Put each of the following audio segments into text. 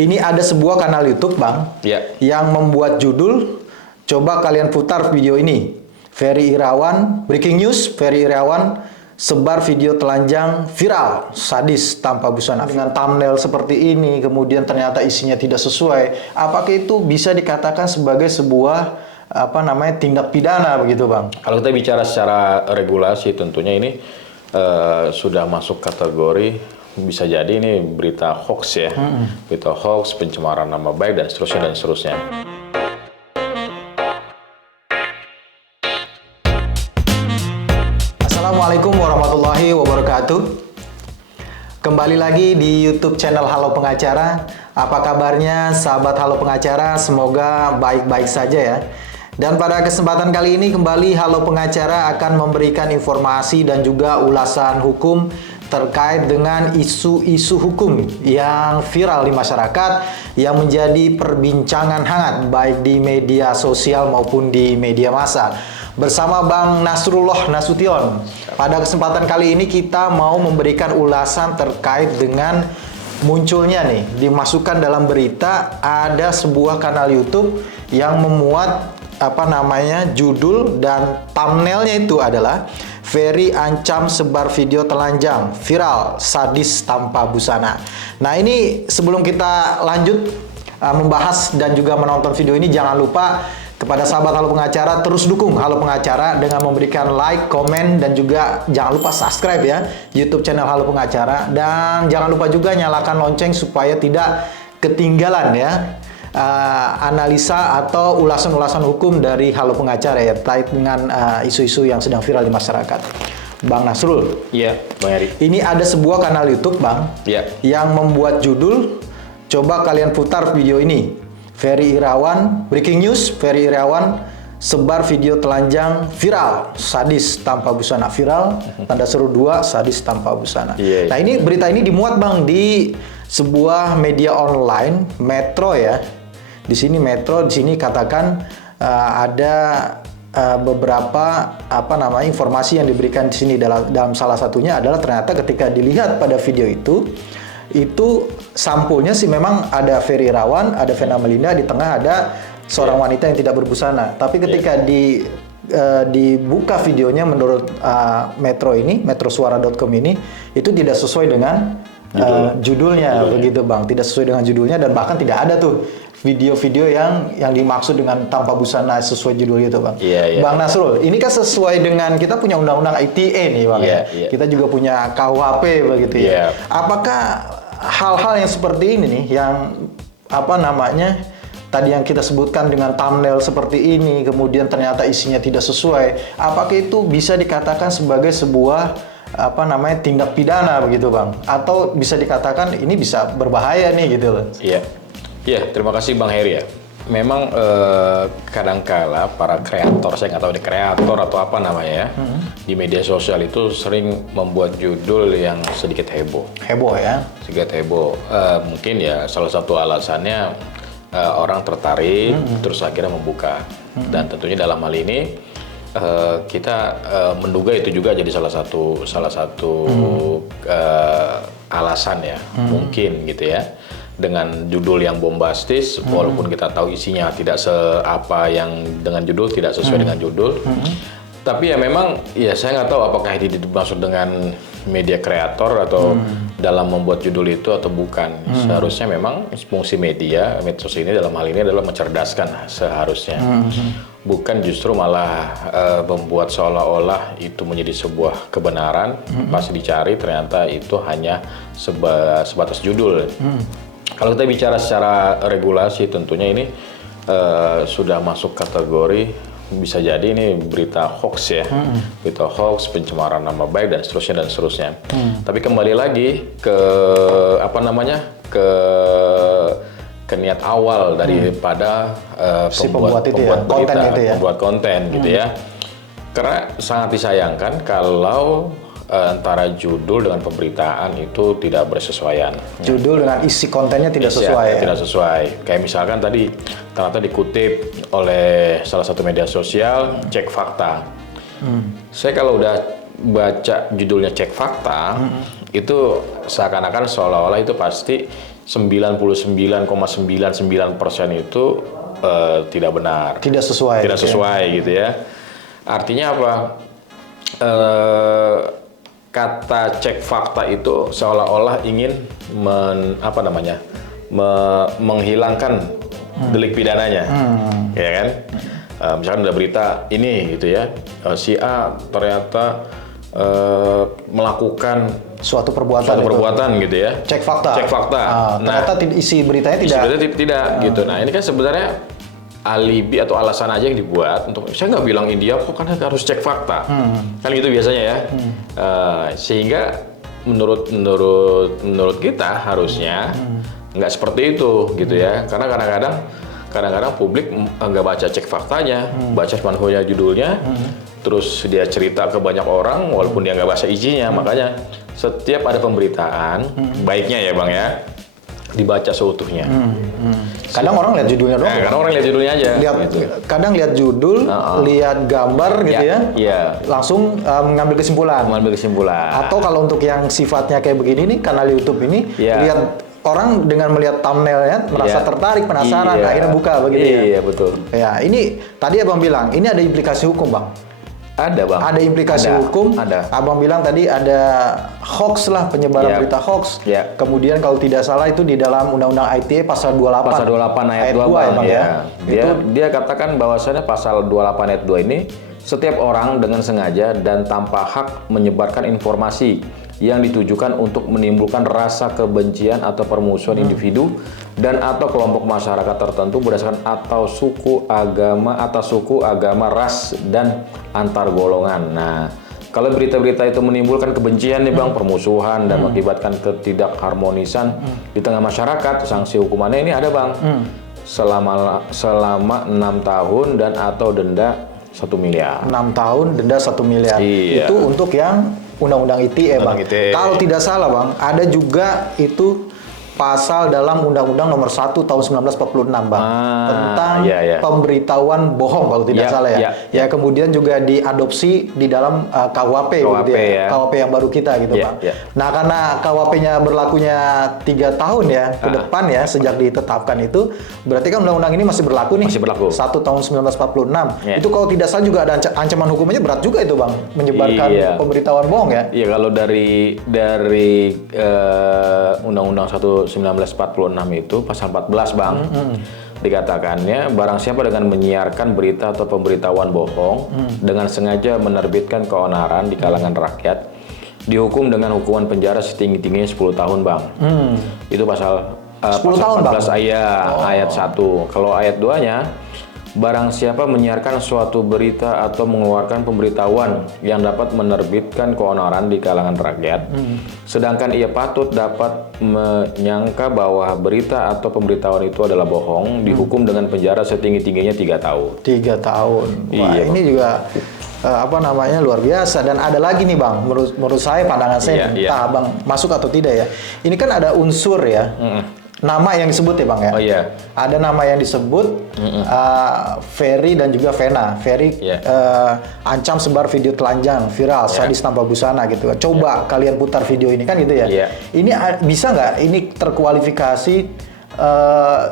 Ini ada sebuah kanal YouTube, Bang, yang membuat judul, coba kalian putar video ini. Ferry Irawan, breaking news, Ferry Irawan sebar video telanjang viral, sadis tanpa busana. Dengan thumbnail seperti ini, kemudian ternyata isinya tidak sesuai. Apakah itu bisa dikatakan sebagai sebuah tindak pidana begitu, Bang? Kalau kita bicara secara regulasi, tentunya ini sudah masuk kategori bisa jadi ini berita hoax ya, berita hoax, pencemaran nama baik dan seterusnya dan seterusnya. Assalamualaikum warahmatullahi wabarakatuh. Kembali lagi di YouTube channel Halo Pengacara. Apa kabarnya sahabat Halo Pengacara? Semoga baik-baik saja ya. Dan pada kesempatan kali ini kembali Halo Pengacara akan memberikan informasi dan juga ulasan hukum terkait dengan isu-isu hukum yang viral di masyarakat yang menjadi perbincangan hangat baik di media sosial maupun di media massa. Bersama Bang Nasrullah Nasution. Pada kesempatan kali ini kita mau memberikan ulasan terkait dengan munculnya dimasukkan dalam berita ada sebuah kanal YouTube yang memuat judul dan thumbnailnya itu adalah Ferry ancam sebar video telanjang viral sadis tanpa busana. Nah, ini sebelum kita lanjut membahas dan juga menonton video ini, jangan lupa kepada sahabat Halo Pengacara terus dukung Halo Pengacara dengan memberikan like, komen, dan juga jangan lupa subscribe ya YouTube channel Halo Pengacara, dan jangan lupa juga nyalakan lonceng supaya tidak ketinggalan ya analisa atau ulasan-ulasan hukum dari Halo Pengacara ya terkait dengan isu-isu yang sedang viral di masyarakat. Bang Nasrul. Iya, Bang Eri. Ini ada sebuah kanal YouTube, Bang, yang membuat judul, coba kalian putar video ini. Ferry Irawan, breaking news, Ferry Irawan sebar video telanjang viral, sadis tanpa busana. Viral, tanda seru 2, sadis tanpa busana. Nah, ini berita ini dimuat, Bang, di sebuah media online, Metro ya. Di sini Metro, di sini katakan ada beberapa informasi yang diberikan di sini dalam salah satunya adalah ternyata ketika dilihat pada video itu sampulnya sih memang ada Ferry Irawan, ada Vena Melinda, di tengah ada seorang wanita yang tidak berbusana. Tapi ketika dibuka videonya menurut Metro ini, metrosuara.com ini, itu tidak sesuai dengan judulnya begitu, Bang. Tidak sesuai dengan judulnya dan bahkan tidak ada tuh video-video yang dimaksud dengan tanpa busana sesuai judul itu, Bang. Bang Nasrul, ini kan sesuai dengan kita punya undang-undang ITE nih, Bang. Kita juga punya KUHP begitu ya. Apakah hal-hal yang seperti ini nih yang tadi yang kita sebutkan dengan thumbnail seperti ini, kemudian ternyata isinya tidak sesuai, apakah itu bisa dikatakan sebagai sebuah tindak pidana begitu, Bang? Atau bisa dikatakan ini bisa berbahaya nih gitu loh. Iya, terima kasih Bang Heri ya. Memang kadangkala para kreator, saya nggak tahu ini kreator atau apa namanya ya, di media sosial itu sering membuat judul yang sedikit heboh. Heboh ya? Sedikit heboh. Mungkin ya salah satu alasannya orang tertarik, terus akhirnya membuka. Dan tentunya dalam hal ini kita menduga itu juga jadi salah satu alasan ya, mungkin gitu ya. Dengan judul yang bombastis, walaupun kita tahu isinya tidak seapa yang dengan judul, tidak sesuai dengan judul. Tapi ya memang, ya saya nggak tahu apakah ini dimaksud dengan media kreator atau dalam membuat judul itu atau bukan. Seharusnya memang fungsi media, medsos ini dalam hal ini adalah mencerdaskan seharusnya. Bukan justru malah membuat seolah-olah itu menjadi sebuah kebenaran, pas dicari ternyata itu hanya sebatas judul. Kalau kita bicara secara regulasi, tentunya ini sudah masuk kategori bisa jadi ini berita hoax ya, berita hoax, pencemaran nama baik dan seterusnya. Tapi kembali lagi ke ke niat awal daripada pembuat konten gitu ya. Karena sangat disayangkan kalau antara judul dengan pemberitaan itu tidak bersesuaian. Judul dengan isi kontennya tidak sesuai. Tidak sesuai. Kayak misalkan tadi ternyata dikutip oleh salah satu media sosial, cek fakta. Saya kalau udah baca judulnya cek fakta, itu seakan-akan seolah-olah itu pasti 99,99% itu tidak benar. Tidak sesuai. Tidak sesuai gitu ya. Artinya apa? Kata cek fakta itu seolah-olah ingin menghilangkan delik pidananya, ya kan? Misalkan ada berita ini gitu ya, si A ternyata melakukan suatu perbuatan gitu ya. Cek fakta. Cek fakta. Ternyata isi beritanya tidak. Gitu. Nah ini kan sebenarnya alibi atau alasan aja yang dibuat untuk saya nggak bilang India kok karena harus cek fakta. Kan gitu biasanya ya. Sehingga menurut kita harusnya nggak seperti itu gitu ya. Karena kadang-kadang publik nggak baca cek faktanya, baca cuma hanya judulnya, terus dia cerita ke banyak orang walaupun dia nggak baca isinya. Makanya setiap ada pemberitaan, baiknya ya Bang ya, dibaca seutuhnya. Kadang orang lihat judulnya doang. Kadang orang lihat judulnya aja. Kadang lihat judul, lihat gambar gitu ya. Iya. Langsung mengambil kesimpulan. Atau kalau untuk yang sifatnya kayak begini nih, kanal YouTube ini, lihat orang dengan melihat thumbnailnya merasa tertarik, penasaran, akhirnya buka begitu ya. Iya, betul. Ya, ini tadi Abang bilang, ini ada implikasi hukum, Bang. Ada Bang. Ada implikasi hukum. Ada. Abang bilang tadi ada hoax lah, penyebaran berita hoax. Kemudian kalau tidak salah itu di dalam Undang-Undang ITE pasal 28. Pasal 28 ayat 2 ya, Bang ya. Dia katakan bahwasannya pasal 28 ayat 2 ini setiap orang dengan sengaja dan tanpa hak menyebarkan informasi yang ditujukan untuk menimbulkan rasa kebencian atau permusuhan individu dan atau kelompok masyarakat tertentu berdasarkan atas suku, agama, ras, dan antar golongan. Nah, kalau berita-berita itu menimbulkan kebencian nih Bang, permusuhan dan mengakibatkan ketidakharmonisan di tengah masyarakat, sanksi hukumannya ini ada Bang. Selama 6 tahun dan atau denda 1 miliar. 6 tahun, denda 1 miliar. Iya. Itu untuk yang Undang-Undang ITE, Bang. Kalau tidak salah, Bang, ada juga itu pasal dalam Undang-Undang Nomor 1 Tahun 1946, Bang. Tentang pemberitahuan bohong kalau tidak salah ya. Ya, kemudian juga diadopsi di dalam KUHP gitu ya. KUHP yang baru kita gitu, Bang. Nah, karena KUHP-nya berlakunya 3 tahun ya ke depan ya sejak ditetapkan itu, berarti kan undang-undang ini masih berlaku nih. Masih berlaku. 1 tahun 1946. Itu kalau tidak salah juga ada ancaman hukumnya berat juga itu, Bang. Menyebarkan pemberitahuan bohong ya. Iya, kalau dari Undang-Undang 1946 itu pasal 14 Bang. Dikatakannya barang siapa dengan menyiarkan berita atau pemberitahuan bohong dengan sengaja menerbitkan keonaran di kalangan rakyat dihukum dengan hukuman penjara setinggi-tingginya 10 tahun Bang. Itu pasal 10 tahun 14 ayat 1. Kalau ayat 2-nya barang siapa menyiarkan suatu berita atau mengeluarkan pemberitahuan yang dapat menerbitkan keonaran di kalangan rakyat, sedangkan ia patut dapat menyangka bahwa berita atau pemberitahuan itu adalah bohong, dihukum dengan penjara setinggi-tingginya 3 tahun. 3 tahun. Wah, ini juga luar biasa. Dan ada lagi nih Bang, menurut saya pandangan saya, entah Bang masuk atau tidak ya. Ini kan ada unsur ya. Nama yang disebut ya Bang ya? Oh iya. Ada nama yang disebut Ferry dan juga Vena. Ferry ancam sebar video telanjang viral sadis tanpa busana gitu kan. Coba kalian putar video ini kan gitu ya. Ini bisa nggak ini terkualifikasi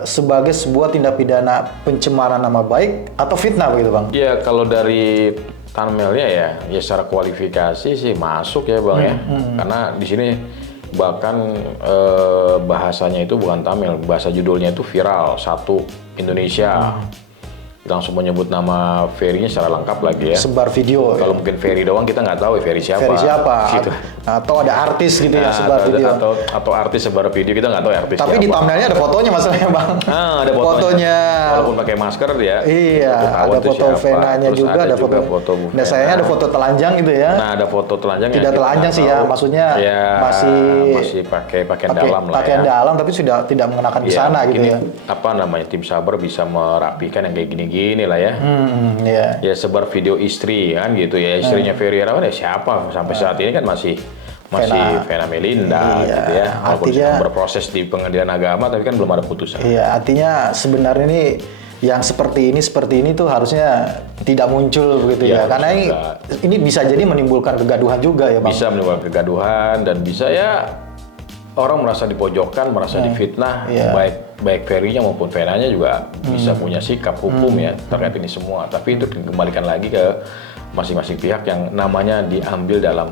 sebagai sebuah tindak pidana pencemaran nama baik atau fitnah begitu Bang? Iya, kalau dari thumbnailnya ya secara kualifikasi sih masuk ya Bang ya. Karena di sini bahkan bahasanya itu bukan thumbnail, bahasa judulnya itu viral, 1 Indonesia. Langsung menyebut nama Ferry-nya secara lengkap lagi ya. Sebar video. Kalau mungkin Ferry doang kita nggak tahu ya Ferry siapa. Ferry siapa? Gitu. Atau ada artis gitu ya sebar video. Atau artis sebar video kita nggak tahu ya artis Tapi siapa. di thumbnailnya ada fotonya masalahnya Bang. Ada fotonya. Walaupun pakai masker ya. Iya. Ada foto Venanya juga, ada foto. Nah sayangnya ada foto telanjang gitu ya. Nah ada foto telanjang. Tidak telanjang sih ya, maksudnya masih pakai pakaian dalam lah ya. Pakaian dalam tapi sudah tidak mengenakan busana gitu ya. Apa namanya, tim sabar bisa merapikan yang kayak gini-gini lah ya. Ya sebar video istri kan gitu ya, istrinya Ferry Irawan ya siapa sampai saat ini kan masih Vena Melinda gitu ya. Walaupun sedang berproses di pengadilan agama tapi kan belum ada putusan. Iya, artinya sebenarnya ini yang seperti ini tuh harusnya tidak muncul begitu ya. Karena ini bisa jadi menimbulkan kegaduhan juga ya Bang. Bisa menimbulkan kegaduhan dan bisa ya orang merasa dipojokkan, merasa difitnah, Iya. baik Ferry-nya maupun Vena-nya juga bisa punya sikap hukum ya terkait ini semua. Tapi itu dikembalikan lagi ke masing-masing pihak yang namanya diambil dalam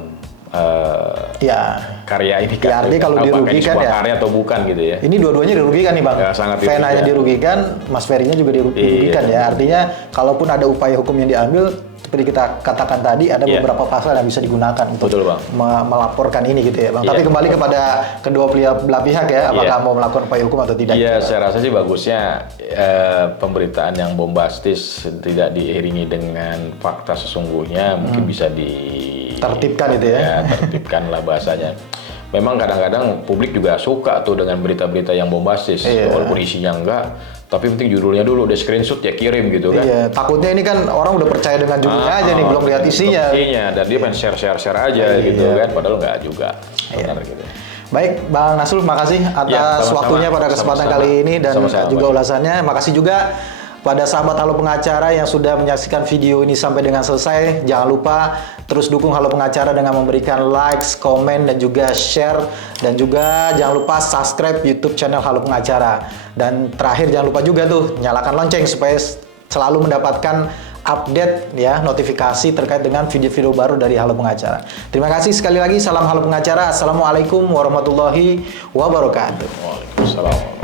Ya. karya ini Ya, artinya kalau apakah ini dirugikan sebuah ya. karya atau bukan gitu ya. Ini dua-duanya dirugikan nih Bang. Ya, sangat Vena-nya dirugikan, Mas Ferry-nya juga dirugikan ya. Artinya kalaupun ada upaya hukum yang diambil, seperti kita katakan tadi, ada Iya. beberapa pasal yang bisa digunakan untuk Betul, Bang. melaporkan ini gitu ya Bang. Iya. Tapi kembali kepada kedua belah pihak ya, apakah Iya. mau melakukan upaya hukum atau tidak. Iya, saya rasa sih bagusnya pemberitaan yang bombastis tidak diiringi dengan fakta sesungguhnya mungkin bisa Tertibkan itu ya. tertibkan lah bahasanya. Memang kadang-kadang publik juga suka tuh dengan berita-berita yang bombastis, Iya. walaupun isinya enggak, tapi penting judulnya dulu, udah screenshot ya kirim gitu kan. Iya, takutnya ini kan orang udah percaya dengan judulnya aja nih, belum lihat isinya. Dan dia pengen share aja gitu kan, padahal enggak juga. Benar gitu. Baik, Bang Nasul, makasih atas Ya, sama-sama. waktunya pada kesempatan Sama-sama. kali ini dan Sama-sama, juga Bang. ulasannya. Makasih juga pada sahabat Halo Pengacara yang sudah menyaksikan video ini sampai dengan selesai. Jangan lupa terus dukung Halo Pengacara dengan memberikan likes, komen, dan juga share. Dan juga jangan lupa subscribe YouTube channel Halo Pengacara. Dan terakhir jangan lupa juga tuh nyalakan lonceng supaya selalu mendapatkan update ya, notifikasi terkait dengan video-video baru dari Halo Pengacara. Terima kasih sekali lagi. Salam Halo Pengacara. Assalamualaikum warahmatullahi wabarakatuh. Waalaikumsalam.